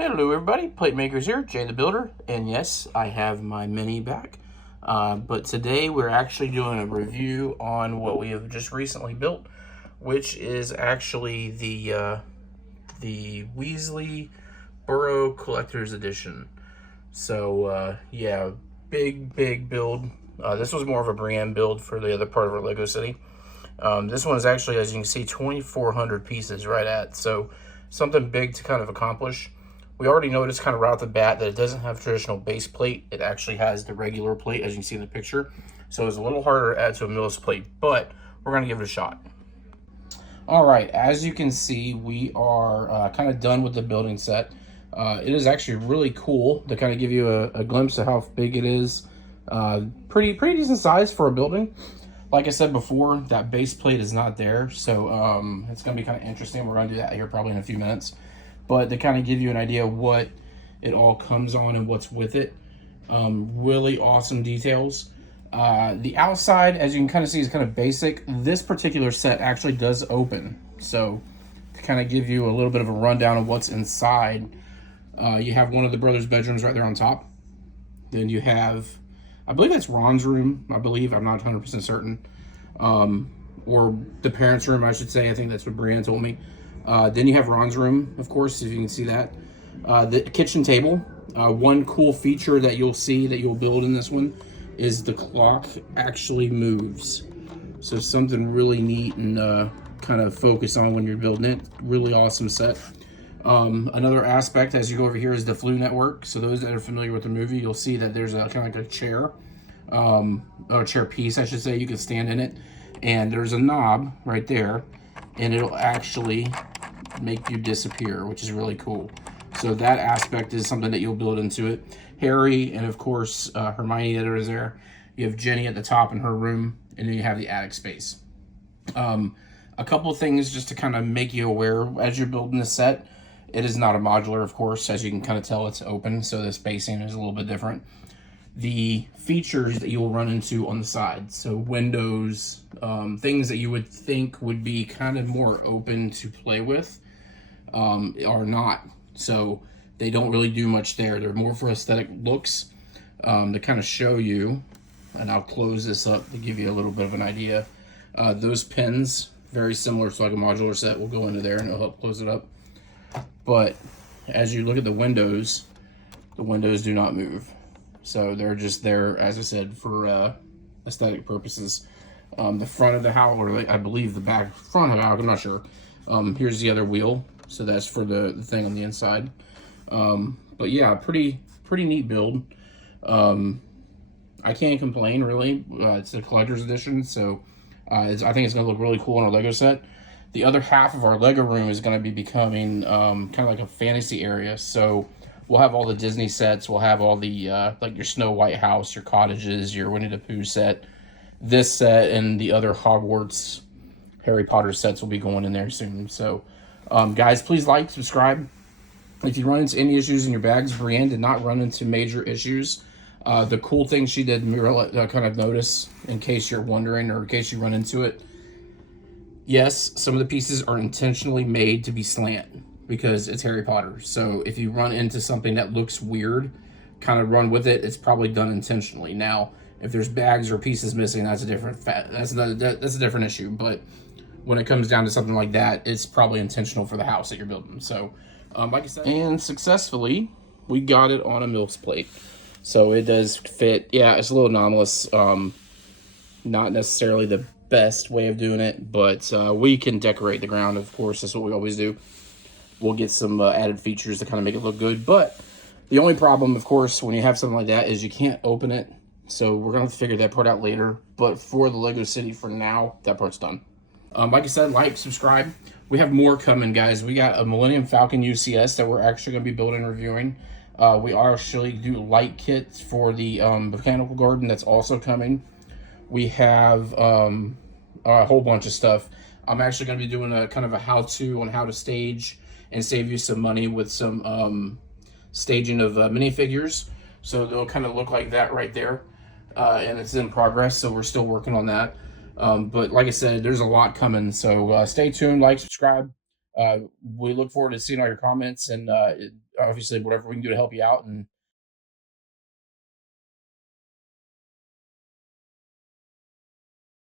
Hello everybody, Plate Makers here, Jay the Builder, and yes, I have my Mini back. But today we're actually doing a review on what we have just recently built, which is actually the Weasley Burrow Collectors Edition. So yeah, big build. This was more of a brand build for the other part of our Lego City. This one is actually, as you can see, 2,400 pieces right at, so something big to kind of accomplish. We already noticed kind of right off the bat that it doesn't have traditional base plate. It actually has the regular plate, as you can see in the picture. So it's a little harder to add to a Millis plate, but we're going to give it a shot. All right, as you can see, we are kind of done with the building set. It is actually really cool to kind of give you a glimpse of how big it is. Pretty decent size for a building. Like I said before, that base plate is not there, so it's going to be kind of interesting. We're going to do that here probably in a few minutes. But to kind of give you an idea of what it all comes on and what's with it. Really awesome details. The outside, as you can kind of see, is kind of basic. This particular set actually does open. So to kind of give you a little bit of a rundown of what's inside, you have one of the brothers' bedrooms right there on top. Then you have, I believe that's Ron's room, I'm not 100% certain. Or the parents' room, I should say. I think that's what Brianna told me. Then you have Ron's room, of course, if you can see that. The kitchen table. One cool feature that you'll see that you'll build in this one is the clock actually moves. So something really neat and kind of focus on when you're building it. Really awesome set. Another aspect as you go over here is the Flu Network. So those that are familiar with the movie, you'll see that there's a kind of like a chair, or a chair piece, I should say. You can stand in it, and there's a knob right there, and it'll actually make you disappear, which is really cool. So that aspect is something that you'll build into it. Harry and of course Hermione that is there. You have Jenny at the top in her room, and then you have the attic space. A couple things just to kind of make you aware as you're building the set. It is not a modular, of course. As you can kind of tell, it's open, so the spacing is a little bit different. The features that you will run into on the side, so windows, things that you would think would be kind of more open to play with, are not. So they don't really do much there. They're more for aesthetic looks, to kind of show you, and I'll close this up to give you a little bit of an idea. Those pins, very similar to like a modular set, will go into there and it'll help close it up. But as you look at the windows do not move. So they're just there, as I said, for aesthetic purposes. The front of the house, or I believe the back front of the house, I'm not sure. Here's the other wheel, so that's for the thing on the inside. But yeah, pretty neat build. I can't complain, really. It's a collector's edition, so I think it's going to look really cool in a Lego set. The other half of our Lego room is going to be becoming kind of like a fantasy area, so we'll have all the Disney sets. We'll have all the, like your Snow White house, your cottages, your Winnie the Pooh set. This set and the other Hogwarts Harry Potter sets will be going in there soon. So, guys, please like, subscribe. If you run into any issues in your bags, Brienne did not run into major issues. The cool thing she did, Mirella, kind of notice, in case you're wondering or in case you run into it. Yes, some of the pieces are intentionally made to be slant, because it's Harry Potter. So if you run into something that looks weird, kind of run with it. It's probably done intentionally. Now, if there's bags or pieces missing, that's a different that's a different issue. But when it comes down to something like that, it's probably intentional for the house that you're building. So, like I said, and successfully, we got it on a Millis plate. So it does fit. Yeah, it's a little anomalous. Not necessarily the best way of doing it, but we can decorate the ground. Of course, that's what we always do. We'll get some added features to kind of make it look good. But the only problem, of course, when you have something like that is you can't open it. So we're going to figure that part out later. But for the Lego City, for now, that part's done. Like I said, like, subscribe. We have more coming, guys. We got a Millennium Falcon UCS that we're actually going to be building and reviewing. We actually do light kits for the Botanical Garden. That's also coming. We have a whole bunch of stuff. I'm actually going to be doing a kind of a how-to on how to stage and save you some money with some staging of minifigures. So they'll kind of look like that right there. And it's in progress, so we're still working on that. But like I said, there's a lot coming. So stay tuned, like, subscribe. We look forward to seeing all your comments and obviously whatever we can do to help you out. And